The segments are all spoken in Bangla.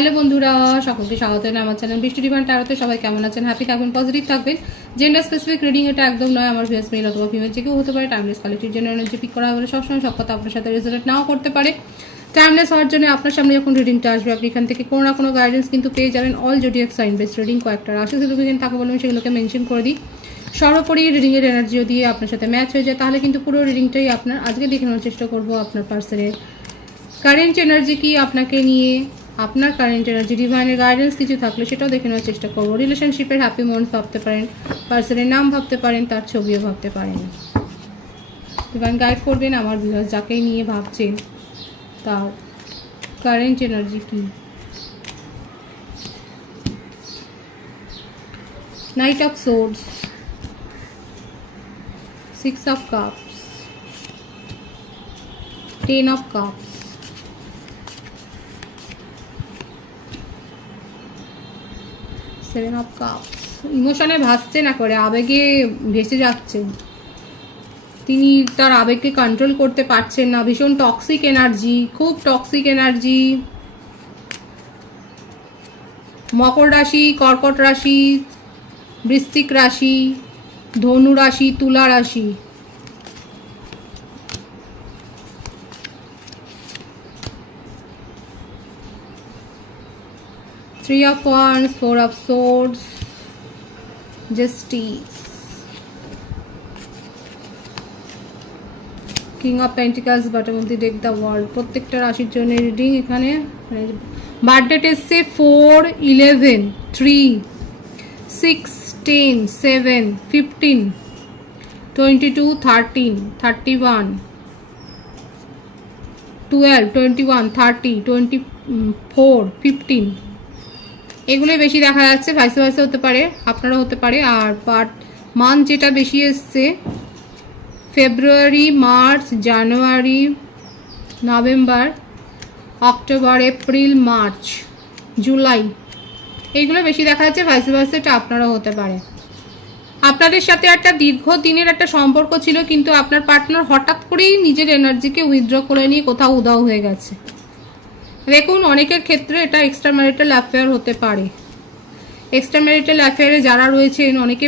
হ্যালো বন্ধুরা, সকলকে স্বাগত জানাই আমার চ্যানেল বৃষ্টি ডিভাইন ট্যারোতে। সবাই কেমন আছেন? হ্যাপি থাকবেন, পজিটিভ থাকবেন। জেন্ডার স্পেসিফিক রিডিং এটা একদম নয়। আমার ভিউয়ার্স মেল অথবা ফিমেল যে কেউ হতে পারে। টাইমলেস কোয়ালিটির জন্য এনার্জি পিক করা হলে সবসময় সব কথা আপনার সাথে রেজোনেট নাও করতে পারে। টাইমলেস হওয়ার জন্য আপনার সামনে যখন রিডিংটা আসবে আপনি এখান থেকে কোনো না কোনো গাইডেন্স কিন্তু পেয়ে যাবেন। All zodiac sign base reading, কয়েকটা রাশি সিগনিফিকেন্ট থাকে বলবেন, সেগুলোকে মেনশন করে দিই। সর্বোপরি রিডিংয়ের এনার্জিও দিয়ে আপনার সাথে ম্যাচ হয়ে যায়, তাহলে কিন্তু পুরো রিডিংটাই আপনার আজকে দেখানোর চেষ্টা করবো আপনার পার্সনের কারেন্ট এনার্জি কি আপনাকে নিয়ে, আপনার কারেন্ট এনার্জি, ডিভাইনের গাইডেন্স কিছু থাকলে সেটাও দেখে নেওয়ার চেষ্টা করবো। রিলেশনশিপের হ্যাপি মোমেন্টস ভাবতে পারেন, পার্সনের নাম ভাবতে পারেন, তার ছবিও ভাবতে পারেন। ডিভাইন গাইড করবেন আমার ভিউয়ার্স যাকেই নিয়ে ভাবছেন তার কারেন্ট এনার্জি কি। Night of swords, 6 of cups, 10 of cups, 7 of cups। ইমোশনে ভাসছে না করে, আবেগে ভেসে যাচ্ছেন তিনি, তার আবেগকে কন্ট্রোল করতে পারছেন না। ভীষণ টক্সিক এনার্জি, খুব টক্সিক এনার্জি। মকর রাশি, কর্কট রাশি, বৃশ্চিক রাশি, ধনু রাশি, তুলা রাশি। Three of Wands, 4 of Swords, Justice, King of Pentacles, bottom of the deck, the World। প্রত্যেকটা রাশির জন্য রিডিং এখানে। বার্থডেট এসছে 4, 11, 3, 6, 10, 7, 15, 22, 13, 31, 12, 21, 30, 24, 15 এগুলোই বেশি দেখা যাচ্ছে। ভাইস ভাইসে হতে পারে, আপনারা হতে পারে। আর বাট মান্থ যেটা বেশি এসছে February, March, January, November, October, April, March, July এইগুলো বেশি দেখা যাচ্ছে। ভাইস ভাইসেটা আপনারা হতে পারে। আপনাদের সাথে একটা দীর্ঘদিনের একটা সম্পর্ক ছিল, কিন্তু আপনার পার্টনার হঠাৎ করেই নিজের এনার্জিকে উইথড্র করে নিয়ে কোথাও উধাও হয়ে গেছে। দেখুন, অনেকের ক্ষেত্রে এটা এক্সট্রা ম্যারিটাল অ্যাফেয়ার হতে পারে। এক্সট্রা ম্যারিটাল অ্যাফেয়ারে যারা রয়েছেন অনেকে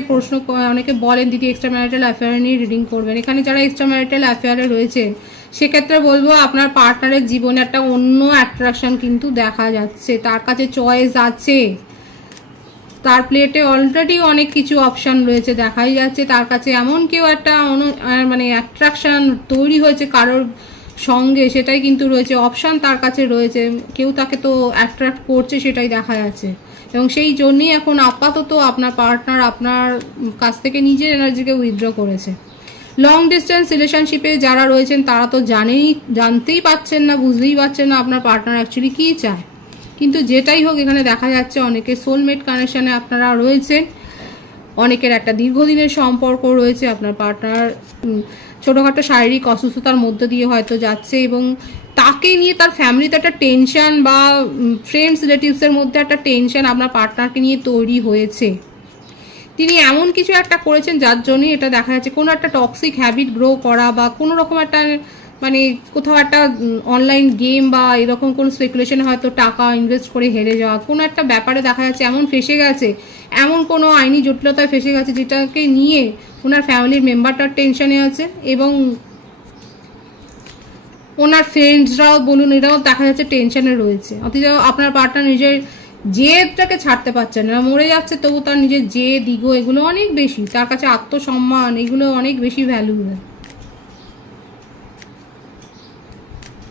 বলেন দিদি এক্সট্রা ম্যারিটাল অ্যাফেয়ার নিয়ে রিডিং করবেন। এখানে যারা এক্সট্রা ম্যারিটাল অ্যাফেয়ারে রয়েছেন সেক্ষেত্রে বলবো আপনার পার্টনারের জীবনে একটা অন্য অ্যাট্রাকশন কিন্তু দেখা যাচ্ছে। তার কাছে চয়েস আছে, তার প্লেটে অলরেডি অনেক কিছু অপশান রয়েছে, দেখাই যাচ্ছে তার কাছে এমন কেউ একটা মানে অ্যাট্রাকশান তৈরি হয়েছে কারোর সঙ্গে, সেটাই কিন্তু রয়েছে। অপশান তার কাছে রয়েছে, কেউ তাকে তো অ্যাট্রাক্ট করছে সেটাই দেখা যাচ্ছে। এবং সেই জন্যই এখন আপাতত আপনার পার্টনার আপনার কাছ থেকে নিজের এনার্জিকে উইথড্র করেছে। লং ডিস্টেন্স রিলেশনশিপে যারা রয়েছেন তারা তো জানতেই পাচ্ছেন না, বুঝতেই পারছেন না আপনার পার্টনার অ্যাকচুয়ালি কী চায়। কিন্তু যেটাই হোক এখানে দেখা যাচ্ছে অনেকে সোলমেট কানেকশানে আপনারা রয়েছেন, অনেকের একটা দীর্ঘদিনের সম্পর্ক রয়েছে। আপনার পার্টনার ছোটোখাটো শারীরিক অসুস্থতার মধ্য দিয়ে হয়তো যাচ্ছে, এবং তাকে নিয়ে তার ফ্যামিলিতে একটা টেনশন বা ফ্রেন্ডস রিলেটিভসের মধ্যে একটা টেনশন আপনার পার্টনারকে নিয়ে তৈরি হয়েছে। তিনি এমন কিছু একটা করেছেন যার জন্যই এটা দেখা যাচ্ছে। কোনো একটা টক্সিক হ্যাবিট গ্রো করা বা কোনো রকম একটা মানে কোথাও একটা অনলাইন গেম বা এরকম কোনো স্পেকুলেশনে হয়তো টাকা ইনভেস্ট করে হেরে যাওয়া, কোনো একটা ব্যাপারে দেখা যাচ্ছে এমন ফেসে গেছে, এমন কোনো আইনি জটিলতায় ফেসে গেছে যেটাকে নিয়ে ওনার ফ্যামিলির মেম্বারটার টেনশনে আছে, এবং ওনার ফ্রেন্ডসরাও বলুন এরাও দেখা যাচ্ছে টেনশনে রয়েছে। অথচ আপনার পার্টনার নিজের জেদটাকে ছাড়তে পারছে না, মরে যাচ্ছে তবু তার নিজের জেদ, ইগো এগুলো অনেক বেশি, তার কাছে আত্মসম্মান এগুলো অনেক বেশি ভ্যালু।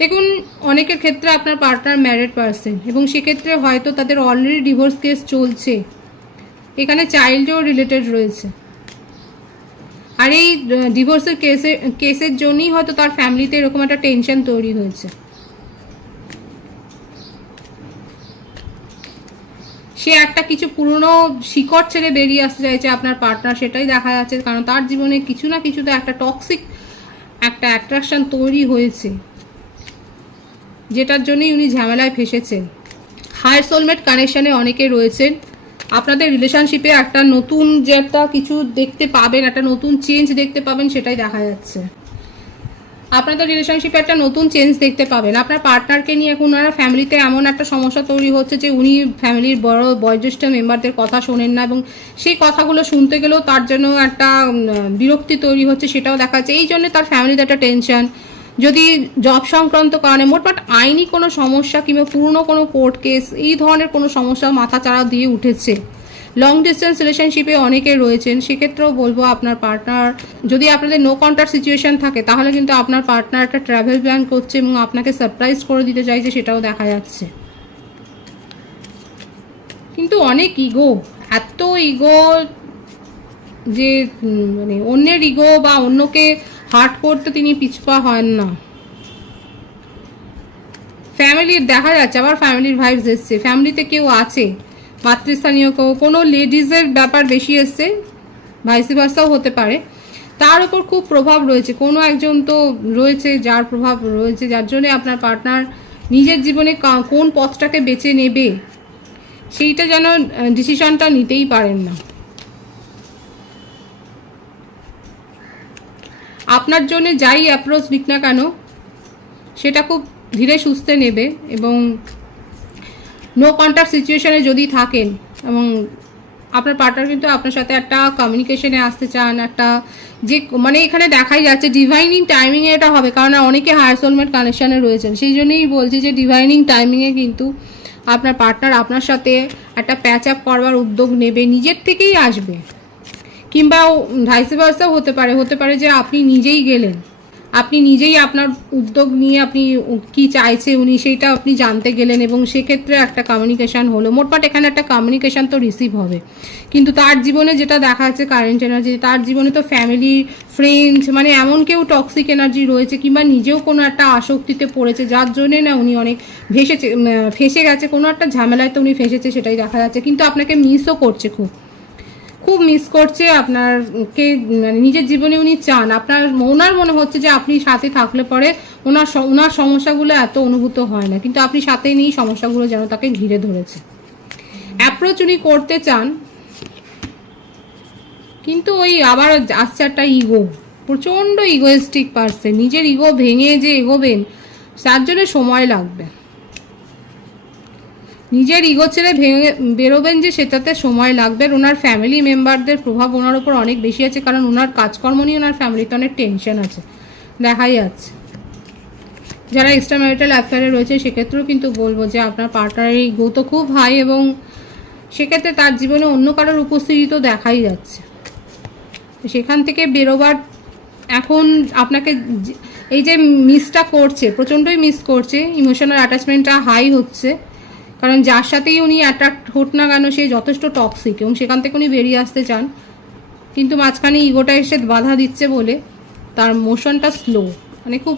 দেখুন, অনেকের ক্ষেত্রে আপনার পার্টনার ম্যারিড পারসন, এবং সেক্ষেত্রে হয়তো তাদের অলরেডি ডিভোর্স কেস চলছে। এখানে চাইল্ডও রিলেটেড রয়েছে, আর এই ডিভোর্সের কেসের জন্যই হয়তো তার ফ্যামিলিতে এরকম একটা টেনশন তৈরি হয়েছে। সে একটা কিছু পুরনো শিকড় ছেড়ে বেরিয়ে আসতে চাইছে আপনার পার্টনার, সেটাই দেখা যাচ্ছে। কারণ তার জীবনে কিছু না কিছুতে একটা টক্সিক একটা অ্যাট্রাকশন তৈরি হয়েছে, যেটার জন্যই উনি ঝামেলায় ফেসেছেন। হায়ার সোলমেট কানেকশানে অনেকে রয়েছেন। আপনাদের রিলেশনশিপে একটা নতুন যে একটা কিছু দেখতে পাবেন, একটা নতুন চেঞ্জ দেখতে পাবেন, সেটাই দেখা যাচ্ছে। আপনাদের রিলেশনশিপে একটা নতুন চেঞ্জ দেখতে পাবেন। আপনার পার্টনারকে নিয়ে এখন ওনারা ফ্যামিলিতে এমন একটা সমস্যা তৈরি হচ্ছে যে উনি ফ্যামিলির বড় বয়োজ্যেষ্ঠ মেম্বারদের কথা শোনেন না, এবং সেই কথাগুলো শুনতে গেলেও তার জন্য একটা বিরক্তি তৈরি হচ্ছে, সেটাও দেখা যাচ্ছে। এই জন্য তার ফ্যামিলিতে একটা টেনশন, যদি জব সংক্রান্ত কারণে মোটমাট আইনি কোনো সমস্যা কিংবা পুরনো কোনো কোর্ট কেস এই ধরনের কোনো সমস্যা মাথাচাড়া দিয়ে উঠেছে। লং ডিস্টেন্স রিলেশনশিপে অনেকে রয়েছেন, সেক্ষেত্রেও বলবো আপনার পার্টনার, যদি আপনাদের নো কন্ট্যাক্ট সিচুয়েশন থাকে তাহলে কিন্তু আপনার পার্টনার একটা ট্রাভেল প্ল্যান করছে এবং আপনাকে সারপ্রাইজ করে দিতে চাইছে, সেটাও দেখা যাচ্ছে। কিন্তু অনেক ইগো, এত ইগো যে মানে অন্যের ইগো বা অন্যকে হার্ট করতে তিনি পিছপা হন না। ফ্যামিলির দেখা যাচ্ছে, আবার ফ্যামিলির ভাইবস এসছে, ফ্যামিলিতে কেউ আছে, মাতৃস্থানীয় কেউ, কোনো লেডিজের ব্যাপার বেশি এসছে, ভাইসি ভার্সাও হতে পারে। তার উপর খুব প্রভাব রয়েছে, কোনো একজন তো রয়েছে যার প্রভাব রয়েছে, যার জন্য আপনার পার্টনার নিজের জীবনে কোন পথটাকে বেছে নেবে সেইটা যেন ডিসিশনটা নিতেই পারেন না। আপনার জন্য যাই অ্যাপ্রোচ নিক না কেন সেটা খুব ধীরে সুস্থে নেবে, এবং নো কন্ট্যাক্ট সিচুয়েশনে যদি থাকেন এবং আপনার পার্টনার কিন্তু আপনার সাথে একটা কমিউনিকেশনে আসতে চান, একটা যে মানে এখানে দেখাই যাচ্ছে ডিভাইনিং টাইমিংয়ে এটা হবে, কারণ অনেকে হায়ার সোলমেট কানেকশানে রয়েছেন, সেই জন্যই বলছি যে ডিভাইনিং টাইমিংয়ে কিন্তু আপনার পার্টনার আপনার সাথে একটা প্যাচ আপ করবার উদ্যোগ নেবে, নিজের থেকেই আসবে, কিংবা ভাইস ভার্সাও হতে পারে যে আপনি নিজেই গেলেন, আপনি নিজেই আপনার উদ্যোগ নিয়ে আপনি কি চাইছে উনি সেইটা আপনি জানতে গেলেন, এবং সেক্ষেত্রে একটা কমিউনিকেশান হলো। মোটমাট এখানে একটা কমিউনিকেশান তো রিসিভ হবে, কিন্তু তার জীবনে যেটা দেখা যাচ্ছে কারেন্ট এনার্জি, তার জীবনে তো ফ্যামিলি, ফ্রেন্ডস, মানে এমন কেউ টক্সিক এনার্জি রয়েছে, কিংবা নিজেও কোনো একটা আসক্তিতে পড়েছে, যার জন্যে না উনি অনেক ফেসে গেছে, কোনো একটা ঝামেলায় তো উনি ফেসেছে, সেটাই দেখা যাচ্ছে। কিন্তু আপনাকে মিসও করছে, খুব মিস করছে আপনারকে, মানে নিজের জীবনে উনি চান, ওনার মনে হচ্ছে যে আপনি সাথে থাকলে পরে ওনার সমস্যাগুলো এত অনুভূত হয় না, কিন্তু আপনি সাথে নেই, সমস্যাগুলো যেন তাকে ঘিরে ধরেছে। অ্যাপ্রোচ উনি করতে চান, কিন্তু ওই আবার আসছে একটা ইগো, প্রচণ্ড ইগোয়েস্টিক পারসন, নিজের ইগো ভেঙে যে এগোবেন তার জন্য সময় লাগবে, নিজের ইগো ছেড়ে ভেঙে বেরোবেন যে সেটাতে সময় লাগবে। ওনার ফ্যামিলি মেম্বারদের প্রভাব ওনার উপর অনেক বেশি আছে, কারণ ওনার কাজকর্ম নিয়ে ওনার ফ্যামিলিতে অনেক টেনশন আছে, দেখাই যাচ্ছে। যারা এক্সট্রা ম্যারিটাল অ্যাফেয়ারে রয়েছে সেক্ষেত্রেও কিন্তু বলবো যে আপনার পার্টনারের ইগো তো খুব হাই, এবং সেক্ষেত্রে তার জীবনে অন্য কারোর উপস্থিতি তো দেখাই যাচ্ছে। সেখান থেকে বেরোবার এখন আপনাকে এই যে মিসটা করছে, প্রচণ্ডই মিস করছে, ইমোশনাল অ্যাটাচমেন্টটা হাই হচ্ছে, কারণ যার সাথেই উনি অ্যাট্রাক্ট হোক না কেন সে যথেষ্ট টক্সিক, এবং সেখান থেকে উনি বেরিয়ে আসতে চান, কিন্তু মাঝখানে ইগোটা এসে বাধা দিচ্ছে বলে তার মোশনটা স্লো, মানে খুব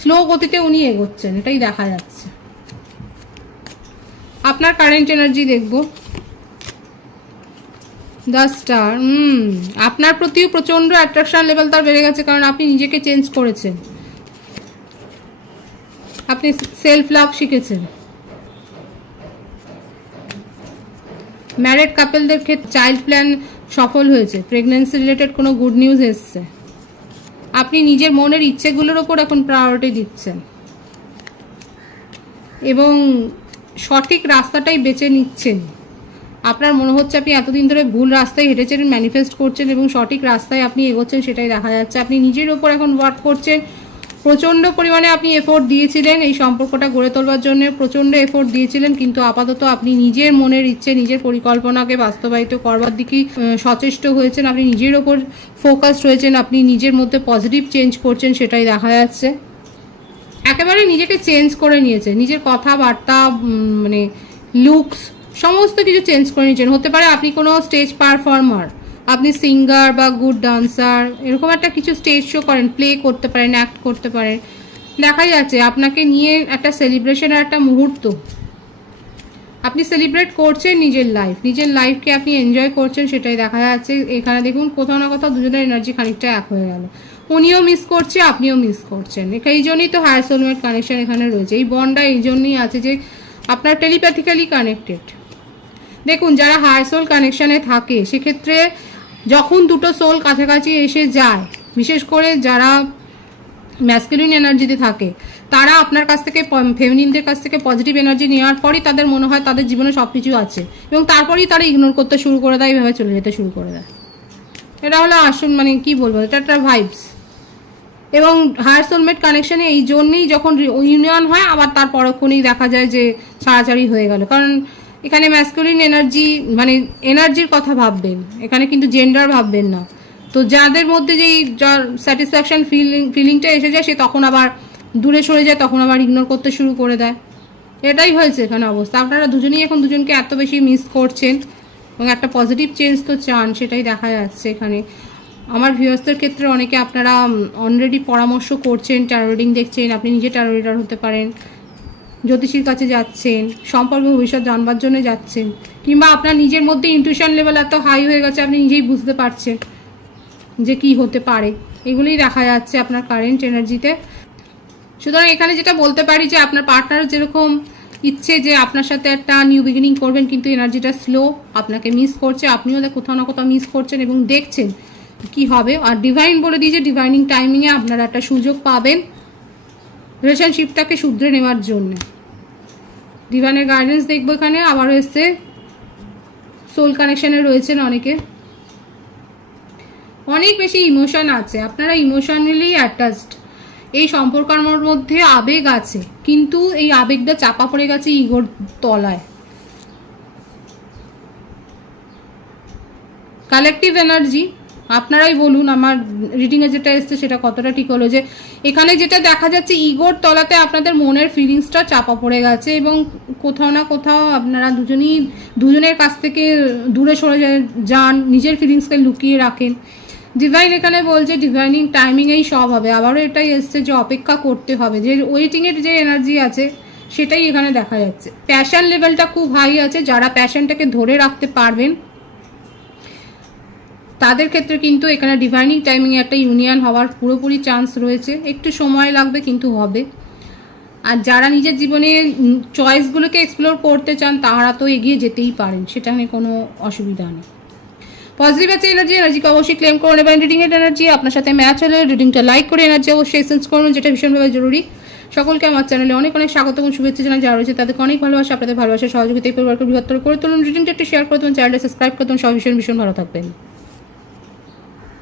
স্লো গতিতে উনি এগোচ্ছেন, এটাই দেখা যাচ্ছে। আপনার কারেন্ট এনার্জি দেখব, দ্য স্টার। আপনার প্রতিও প্রচণ্ড অ্যাট্রাকশন লেভেল তার বেড়ে গেছে, কারণ আপনি নিজেকে চেঞ্জ করেছেন, আপনি সেলফ লাভ শিখেছেন। ম্যারিড কাপলদের ক্ষেত্রে চাইল্ড প্ল্যান সফল হয়েছে, প্রেগন্যান্সি রিলেটেড কোনো গুড নিউজ এসছে, আপনি নিজের মনের ইচ্ছেগুলোর ওপর এখন প্রায়োরিটি দিচ্ছেন, এবং সঠিক রাস্তাটাই বেছে নিচ্ছেন। আপনার মনে হচ্ছে আপনি এতদিন ধরে ভুল রাস্তায় হেঁটেছেন, ম্যানিফেস্ট করছেন, এবং সঠিক রাস্তায় আপনি এগোচ্ছেন, সেটাই দেখা যাচ্ছে। আপনি নিজের ওপর এখন ওয়ার্ক করছেন, প্রচণ্ড পরিমাণে আপনি এফোর্ট দিয়েছিলেন এই সম্পর্কটা গড়ে তোলবার জন্য, প্রচণ্ড এফোর্ট দিয়েছিলেন, কিন্তু আপাতত আপনি নিজের মনের ইচ্ছে, নিজের পরিকল্পনাকে বাস্তবায়িত করবার দিকেই সচেষ্ট হয়েছেন, আপনি নিজের ওপর ফোকাসড হয়েছেন, আপনি নিজের মধ্যে পজিটিভ চেঞ্জ করছেন, সেটাই দেখা যাচ্ছে। একেবারে নিজেকে চেঞ্জ করে নিয়েছে, নিজের কথাবার্তা, মানে লুকস, সমস্ত কিছু চেঞ্জ করে নিয়েছেন। হতে পারে আপনি কোনো স্টেজ পারফর্মার, আপনি সিঙ্গার বা গুড ডান্সার, এরকম একটা কিছু স্টেজ শো করেন, প্লে করতে পারেন, অ্যাক্ট করতে পারেন, দেখা যাচ্ছে আপনাকে নিয়ে একটা সেলিব্রেশনের একটা মুহূর্ত, আপনি সেলিব্রেট করছেন নিজের লাইফকে আপনি এনজয় করছেন, সেটাই দেখা যাচ্ছে। এখানে দেখুন কোথাও না কোথাও দুজনের এনার্জি খানিকটা এক হয়ে গেল, উনিও মিস করছে, আপনিও মিস করছেন। এই জন্যই তো হায়ার সোলমেট কানেকশন এখানে রয়েছে, এই বন্ডটা এই জন্যই আছে যে আপনার টেলিপ্যাথিক্যালি কানেক্টেড। দেখুন যারা হায়ার সোল কানেকশানে থাকে সেক্ষেত্রে যখন দুটো সোল কাছাকাছি এসে যায়, বিশেষ করে যারা ম্যাসকুলিন এনার্জিতে থাকে, তারা আপনার কাছ থেকে ফেমিনিনদের কাছ থেকে পজিটিভ এনার্জি নেওয়ার পরই তাদের মনে হয় তাদের জীবনে সব কিছু আছে, এবং তারপরেই তারা ইগনোর করতে শুরু করে দেয়, এইভাবে চলে যেতে শুরু করে দেয়। এটা হলো আসল মানে কি বলবো, এটা একটা ভাইবস। এবং হায়ার সোলমেট কানেকশানে এই জন্যেই যখন ইউনিয়ন হয় আবার তার পরক্ষণেই দেখা যায় যে ছাড়াছাড়ি হয়ে গেল, কারণ এখানে ম্যাসকুলিন এনার্জি মানে এনার্জির কথা ভাববেন, এখানে কিন্তু জেন্ডার ভাববেন না। তো যাদের মধ্যে যেই যার স্যাটিসফ্যাকশন ফিলিংটা এসে যায় সে তখন আবার দূরে সরে যায়, তখন আবার ইগনোর করতে শুরু করে দেয়। এটাই হয়েছে এখানে অবস্থা। আপনারা দুজনেই এখন দুজনকে এত বেশি মিস করছেন এবং একটা পজিটিভ চেঞ্জ তো চান, সেটাই দেখা যাচ্ছে এখানে। আমার ভিউয়ার্সদের ক্ষেত্রে অনেকে আপনারা অলরেডি পরামর্শ করছেন, ট্যারো রিডিং দেখছেন, আপনি নিজে ট্যারো রিডার হতে পারেন, জ্যোতিষীর কাছে যাচ্ছেন, সম্পর্ক ভবিষ্যৎ জানবার জন্য যাচ্ছেন, কিংবা আপনার নিজের মধ্যে ইনটিউশন লেভেল এত হাই হয়ে গেছে আপনি নিজেই বুঝতে পারছেন যে কি হতে পারে, এগুলোই দেখা যাচ্ছে আপনার কারেন্ট এনার্জিতে। সুতরাং এখানে যেটা বলতে পারি যে আপনার পার্টনার যেরকম ইচ্ছে যে আপনার সাথে একটা নিউ বিগিনিং করবেন, কিন্তু এনার্জিটা স্লো, আপনাকে মিস করছে, আপনিও কোথাও না কোথাও মিস করছেন এবং দেখছেন কি হবে। আর ডিভাইন বলে দিয়েছে ডিভাইনিং টাইমিংয়ে আপনারা একটা সুযোগ পাবেন রিলেশনশিপটাকে শুধরে নেওয়ার জন্য। ডিভাইনের গাইডেন্স দেখবো এখানে। আবারও এসছে সোল কানেকশানে রয়েছেন অনেকে, অনেক বেশি ইমোশন আছে, আপনারা ইমোশনালি অ্যাটাচড, এই সম্পর্কের মধ্যে আবেগ আছে, কিন্তু এই আবেগটা চাপা পড়ে গেছে ইগোর তলায়। কালেকটিভ এনার্জি আপনারাই বলুন আমার রিডিংয়ে যেটা এসছে সেটা কতটা ঠিক হলো, যে এখানে যেটা দেখা যাচ্ছে ইগোর তলাতে আপনাদের মনের ফিলিংসটা চাপা পড়ে গেছে এবং কোথাও না কোথাও আপনারা দুজনের কাছ থেকে দূরে সরে যান, নিজের ফিলিংসকে লুকিয়ে রাখেন। ডিভাইন এখানে বলছে ডিভাইনিং টাইমিংয়েই সব হবে। আবারও এটাই এসছে যে অপেক্ষা করতে হবে, যে ওয়েটিংয়ের যে এনার্জি আছে সেটাই এখানে দেখা যাচ্ছে। প্যাশন লেভেলটা খুব হাই আছে, যারা প্যাশনটাকে ধরে রাখতে পারবেন তাদের ক্ষেত্রে কিন্তু এখানে ডিভাইনিং টাইমিংয়ে একটা ইউনিয়ন হওয়ার পুরোপুরি চান্স রয়েছে, একটু সময় লাগবে কিন্তু হবে। আর যারা নিজের জীবনে চয়েসগুলোকে এক্সপ্লোর করতে চান তারা তো এগিয়ে যেতেই পারেন, সেটা নিয়ে কোনো অসুবিধা নেই। পজিটিভ আছে এনার্জিকে অবশ্যই ক্লেম করুন, এবং রিডিংয়ের এনার্জি আপনার সাথে ম্যাচ হলে রিডিংটা লাইক করে এনার্জি অবশ্যই এক্সচেঞ্জ করুন, যেটা ভীষণভাবে জরুরি। সকলকে আমার চ্যানেলে অনেক অনেক স্বাগত এবং শুভেচ্ছা জানাই, যারা রয়েছে তাদেরকে অনেক ভালোবাসা, আপনাদের ভালোবাসা সহযোগিতা এই পরিবারকে বৃহত্তর করে তুলুন। রিডিংটা একটু শেয়ার করে দেবেন, চ্যানেলটা সাবস্ক্রাইব করে দেবেন, সবাই ভীষণ ভীষণ ভালো থাকবেন।